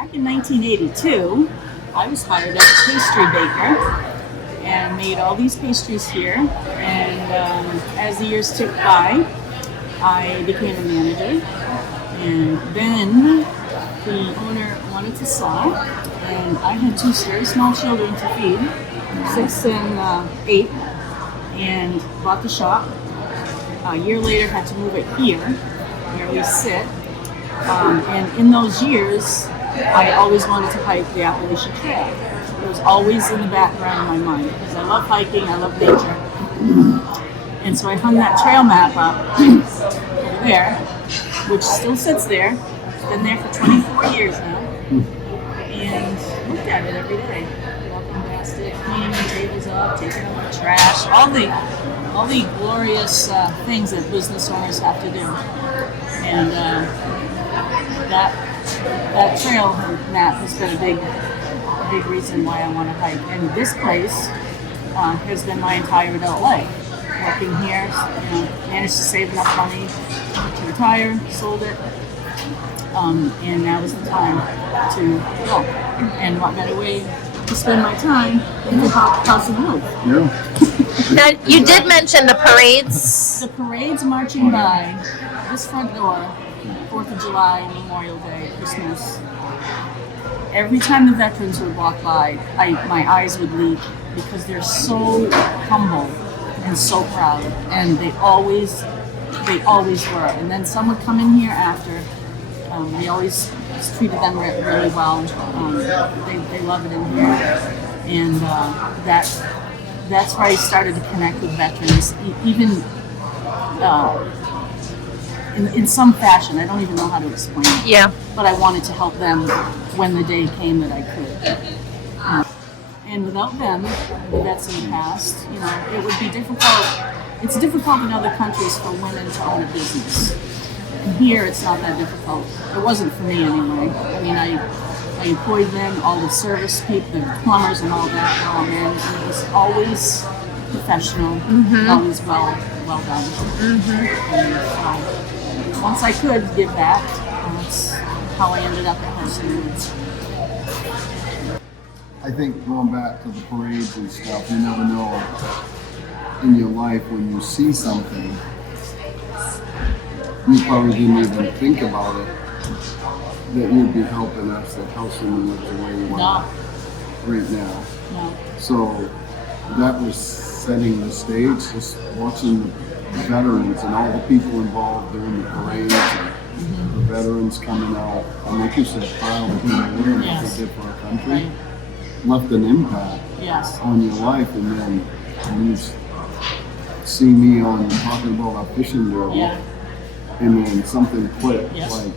Back in 1982, I was hired as a pastry baker and made all these pastries here. And as the years ticked by, I became a manager. And then the owner wanted to sell, and I had two very small children to feed, 6 and 8, and bought the shop. A year later, had to move it here, where we sit. And in those years, I always wanted to hike the Appalachian Trail. It was always in the background of my mind because I love hiking, I love nature. And so I hung that trail map up over there, which still sits there. It's been there for 24 years now. And looked at it every day. Walking past it, cleaning the tables up, taking out the trash, all the glorious things that business owners have to do. And that trail map has been a big reason why I want to hike. And this place has been my entire adult life. Working here, managed to save enough money to retire, sold it, and now is the time to go. And what better way to spend my time than the House of Wood? Yeah. Now, you did mention the parades. The parade's marching by this front door, 4th of July, Memorial Day, Christmas. Every time the veterans would walk by, my eyes would leak because they're so humble and so proud, and they always were. And then some would come in here after. We always treated them really well. They love it in here, and that's where I started to connect with veterans, even in some fashion. I don't even know how to explain it. Yeah. But I wanted to help them when the day came that I could. And without them, the vets in the past, it would be difficult. It's difficult in other countries for women to own a business. And here, it's not that difficult. It wasn't for me anyway. I mean, I employed them, all the service people, the plumbers and all that, were all men, and it was always professional, always well done. And once I could give back, that's how I ended up at House of Woods. I think going back to the parades and stuff, you never know in your life when you see something, you probably didn't even think about it, that you'd be helping us at House of Woods the way you want right now. No. So that was setting the stage, just watching the veterans and all the people involved during the parades and the veterans coming out, and like you said, proud of who they were and what they did for our country. Right. Left an impact Yes. on your life, and then you see me on talking about our fishing derby, Yeah. and then something clicked, Yes. like,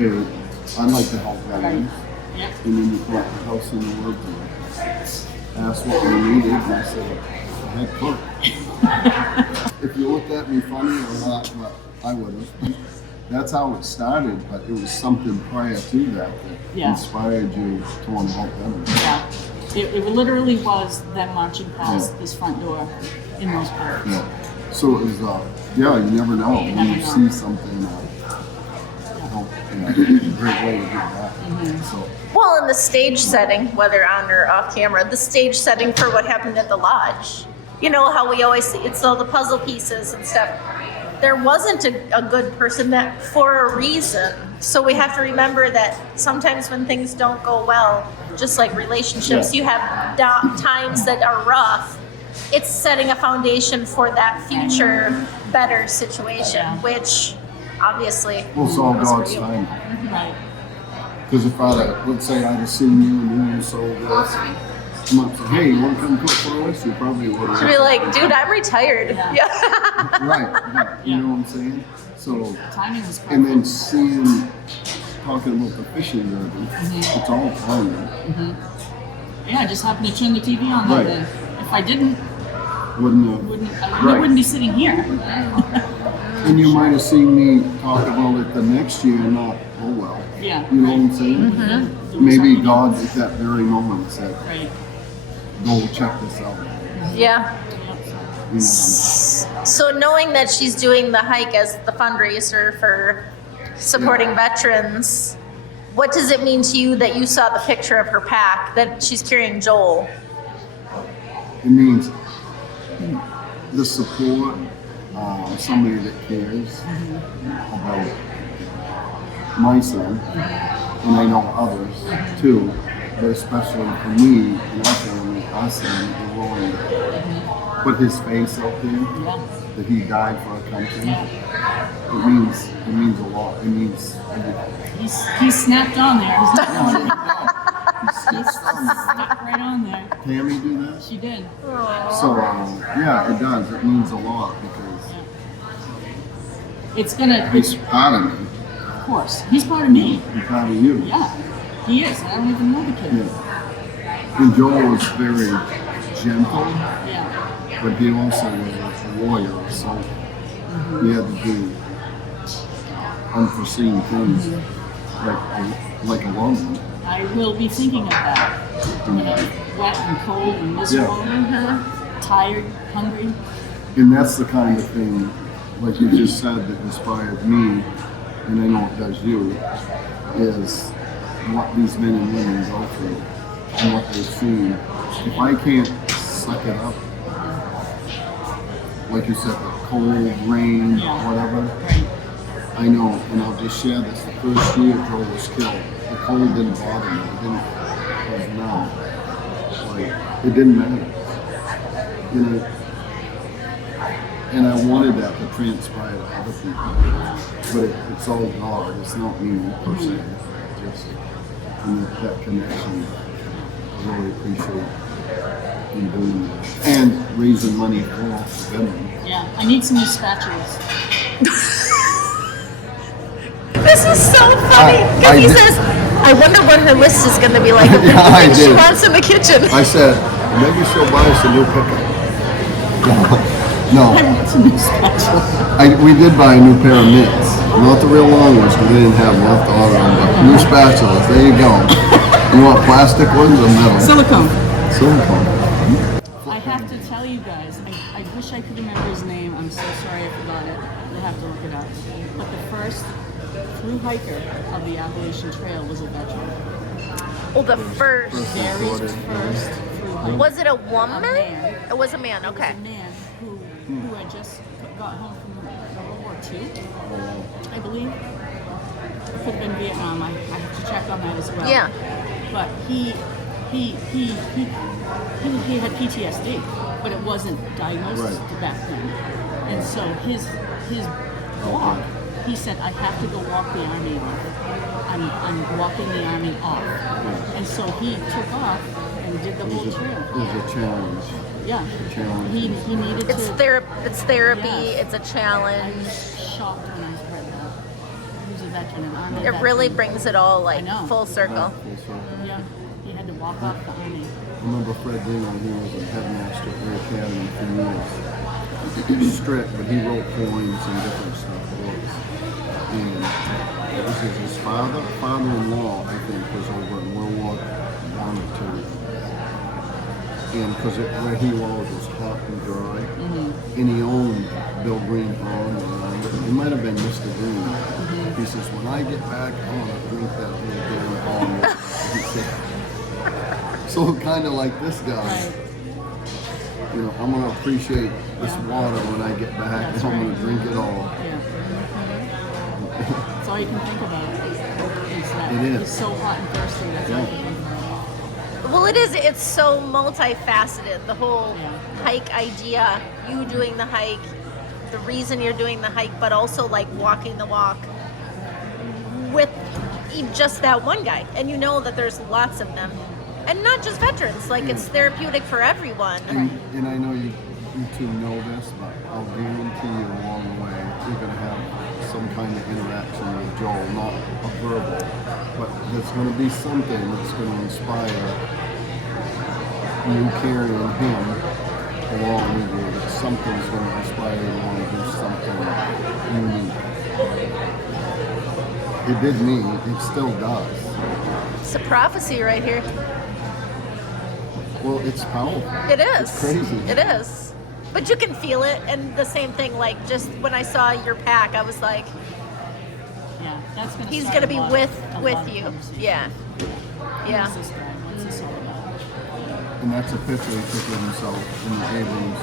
okay, I'd like to help veterans, Yep. and then you put the House in the Woods and asked what we needed, and I said, the head cook. If you looked at me funny or not, but I would have. That's how it started, but it was something prior to that inspired you to want to help them. Yeah. It literally was them marching past this front door in those parks. Yeah. So it was, you never know when you see something. A great way to give back. So. Well, in the stage setting, whether on or off camera, the stage setting for what happened at the lodge. You know how we always see it's all the puzzle pieces and stuff. There wasn't a good person that for a reason. So we have to remember that sometimes when things don't go well, just like relationships, you have times that are rough. It's setting a foundation for that future better situation, which obviously Well, it's all was God's real. time. Right. Because if let's say I'd have seen you and you sold this, and come up and say, hey, you want to come cook for us? You probably would have. To be like, dude, I'm retired. Yeah. Right. You know what I'm saying? So, Timing was perfect. and then talking about the fishing derby, it's all timing. Yeah, I just happened to turn the TV on that day. If I didn't, Wouldn't we wouldn't be sitting here. And you might have seen me talk about it the next year, not, oh well. Yeah. You know what I'm saying? Maybe God at that very moment said, Right. go check this out. Yeah. You know, So knowing that she's doing the hike as the fundraiser for supporting veterans, What does it mean to you that you saw the picture of her pack, that she's carrying Joel? It means the support, somebody that cares about my son, and I know others too, but especially for me and our family, our son, is willing to put his face out there, that he died for our country. It means a lot. It means everything. He snapped on there. He's not going anymore. He stuck right on there. Tammy do that? She did. So, yeah, it does. It means a lot because It's gonna. he's part of me. Of course, he's part of me. He's part of you. Yeah, he is. I don't even know the kid. Yeah. And Joel was very gentle, Yeah. but he also was a warrior, so he had to do unforeseen things like a woman. I will be thinking of that. When I'm wet and cold and miserable, tired, hungry. And that's the kind of thing, like you just said, that inspired me, and I know it does you, is what these men and women go through and what they've seen. If I can't suck it up, like you said, the cold, rain, whatever, Right. I know, and I'll just share this. The first year Joel was killed, the cold didn't bother me. It was numb. Like, it didn't matter. You know, and I wanted that to transpire to other people. But it's all God. It's not me per se. Just and that connection. I really appreciate in doing that. And raising money for them. Yeah, I need some new spatulas. This is so funny because he says, "I wonder what her list is going to be like. Yeah, I she did. wants in the kitchen." I said, maybe she'll buy us a new pickup. No, I want some new spatulas. we did buy a new pair of mitts. Not the real long ones because we didn't have enough to order them, but new spatulas. There you go. You want plastic ones or metal? Silicone. Silicone. I have to tell you guys, I wish I could remember his name. I'm so sorry I forgot it. You'll have to look it up. But the first through hiker of the Appalachian Trail was a veteran. Well, the first. Very first through hiker. Was it a woman? A man. It was a man. Okay. It was a man who had just got home from World War II, I believe. It could have been Vietnam. I have to check on that as well. Yeah. But he had PTSD, but it wasn't diagnosed back then. And so his walk, he said, I have to go walk the army off. I'm walking the army off. And so he took off and did the whole trail. It was a challenge. Yeah. Challenge. He needed It's to. it's therapy. Yes. It's a I challenge. was shocked when I read that. He was a veteran, an army It really veteran. brings it all like I know. full circle. Yeah. He had to walk off the army. I remember Fred Dino, he was a headmaster at the academy for years. He was strict, but he wrote poems and different stuff, books. And it was his father-in-law, I think, was over in World War I or II. And because where he was hot and dry, and he owned Bill Green Pond, it might have been Mr. Green. He says, when I get back, I want to drink that whole damn pond. He said, so kind of like this guy, Right. you know, I'm going to appreciate this water when I get back, and I'm going to drink it all. Yeah. That's all you can think about. Is that It is. he's so hot and thirsty. That's all you can think about. Well, it is. It's so multifaceted. The whole Yeah. hike idea, you doing the hike, the reason you're doing the hike, but also like walking the walk with just that one guy. And you know that there's lots of them. And not just veterans. Like it's therapeutic for everyone. And I know you two know this, but I'll guarantee you along the way, you're going to have some kind of interaction with Joel, not a verbal, but there's going to be something that's going to inspire you carrying him along with you. That something's going to inspire you to want to do something unique. It did me. It still does. It's a prophecy right here. Well, it's powerful. It is. It's crazy. It is. But you can feel it. And the same thing, like just when I saw your pack, I was like, Yeah, that's gonna. He's start gonna a be lot with of- a lot of you. conversation. Yeah. Yeah. Who's this guy? What's this all about? And that's a picture he took of himself in the Abrams.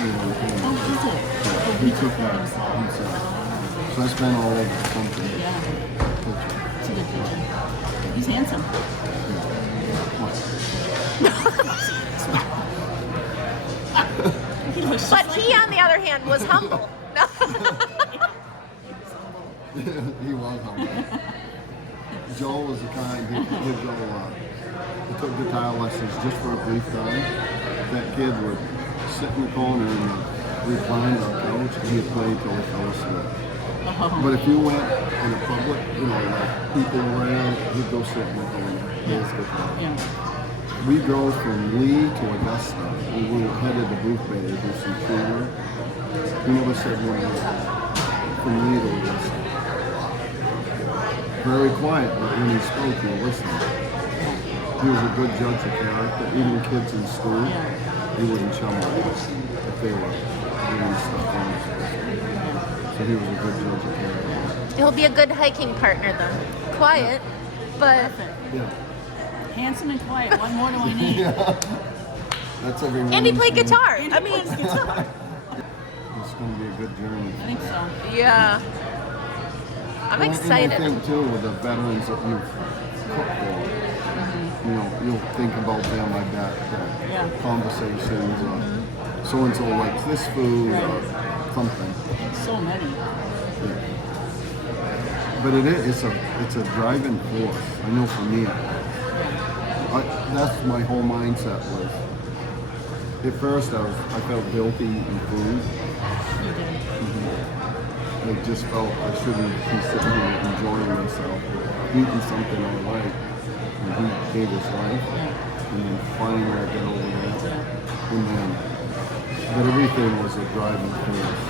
Oh, is it? Oh, He took that himself. So that's been all over something. Yeah, Picture. it's a good picture. He's handsome. He looks just But like he, on the other hand, was humble. He was humble. Joel was the kind, he'd go, he took guitar lessons just for a brief time. That kid would sit in the corner and recline on the couch and he'd play till he fell asleep. But if you went in a public, like people around, he'd go sit in the corner. Play his guitar. Yeah. We drove from Lee to Augusta. We were headed to Booth Bay to do some tree work. He never said one word. From Lee to Augusta. Very quiet, but when he spoke, you listened. He was a good judge of character. Even kids in school, he wouldn't chum with if they were doing stuff wrong. So he was a good judge of character. He'll be a good hiking partner then. Quiet, but Yeah. Handsome and quiet. What more do I need? Yeah. That's every and he woman's played dream. guitar. And I he mean, plays guitar. It's going to be a good journey. I think so. yeah. I'm And I excited. think too, with the veterans that you've cooked for, you'll think about them like that. Yeah. Conversations, so and so likes this food or something. So many. But it's a driving force. I know for me, that's my whole mindset was. At first, I felt guilty in food. You did. I just felt I shouldn't be sitting here enjoying myself, eating something I like, and he gave his life, and then finally I get over that, and then, but everything was a driving force.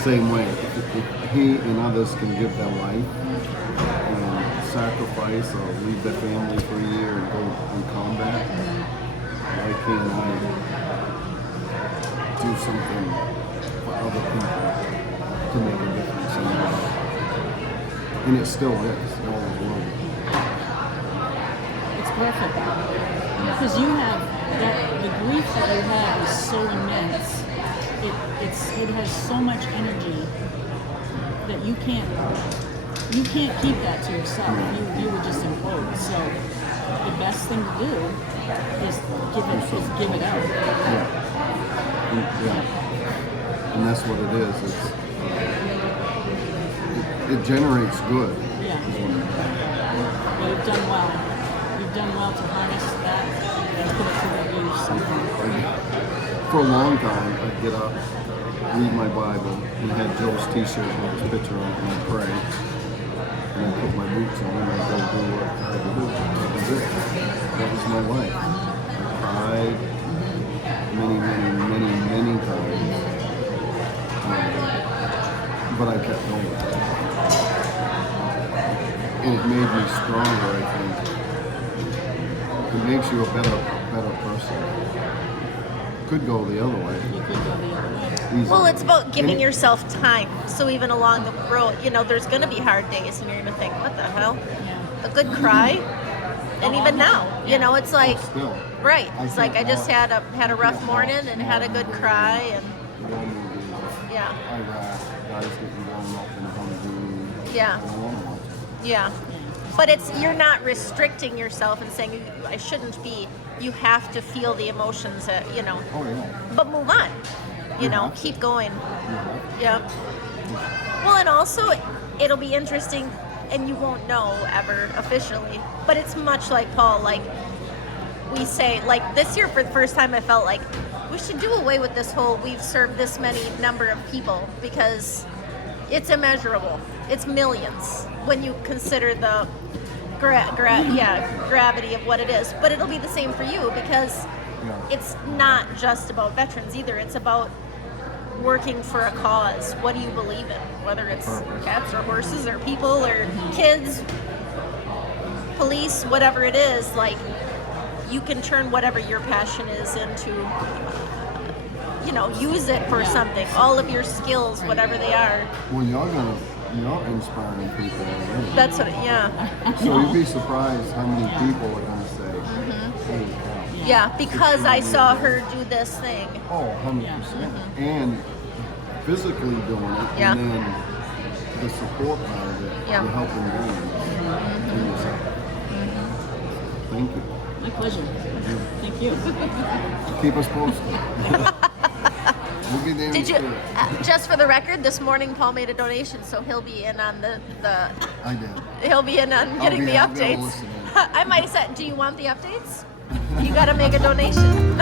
Same way, if he and others can give their life and sacrifice or leave their family for a year and go in combat, why can't I do something for other people to make a difference in their life? And it still is. It always will be. It's perfect. Because you have that, the grief that you have is so immense. It has so much energy that you can't keep that to yourself. You would just implode. So the best thing to do is give it out. Yeah. And that's what it is. It generates good. Yeah. But you've done well. You've done well to harness that and put it to good use. For a long time, I'd get up, read my Bible, and I had Joe's t-shirt with his picture on it, and I'd pray. And I'd put my boots on and I'd go do what I had to do. That was it. That was my life. I cried many times. But I kept going. And it made me stronger, I think. It makes you a better person. Could go the other way. You could go the other way. Easily. Well, it's about giving yourself time. So even along the road, there's going to be hard days, and you're going to think, "What the hell?" Yeah. A good cry, and even now, it's like, Still. right? I It's like I can't just walk. had a rough morning and had a good cry, and yeah, Iraq, guys getting blown up in Humvee. Yeah. I don't want to watch it. yeah. But you're not restricting yourself and saying I shouldn't be. You have to feel the emotions that Oh yeah. but move on. You have to. Keep going. Yeah. Yeah. Well, and also it'll be interesting, and you won't know ever officially, but it's much like Paul. Like we say, like this year for the first time, I felt like we should do away with this whole we've served this many number of people, because it's immeasurable. It's millions when you consider the gravity of what it is. But it'll be the same for you, because it's not just about veterans either. It's about working for a cause. What do you believe in? Whether it's cats or horses or people or kids, police, whatever it is, like you can turn whatever your passion is into, use it for something. All of your skills, whatever they are. Well, You're inspiring people already. That's what. Yeah. So you'd be surprised how many people are going to say, "Hey, wow." Yeah, because I saw her do this thing. Oh, 100%. And physically doing it, Yeah. and then the support part of it, Yeah. you're helping them. Thank you. My pleasure. Thank you. Keep us posted. We'll be there in Did you? spirit. Just for the record, this morning Paul made a donation, so he'll be in on the I did. he'll be in on getting the I'll be able to updates. listen in. I might have said, do you want the updates? You got to make a donation.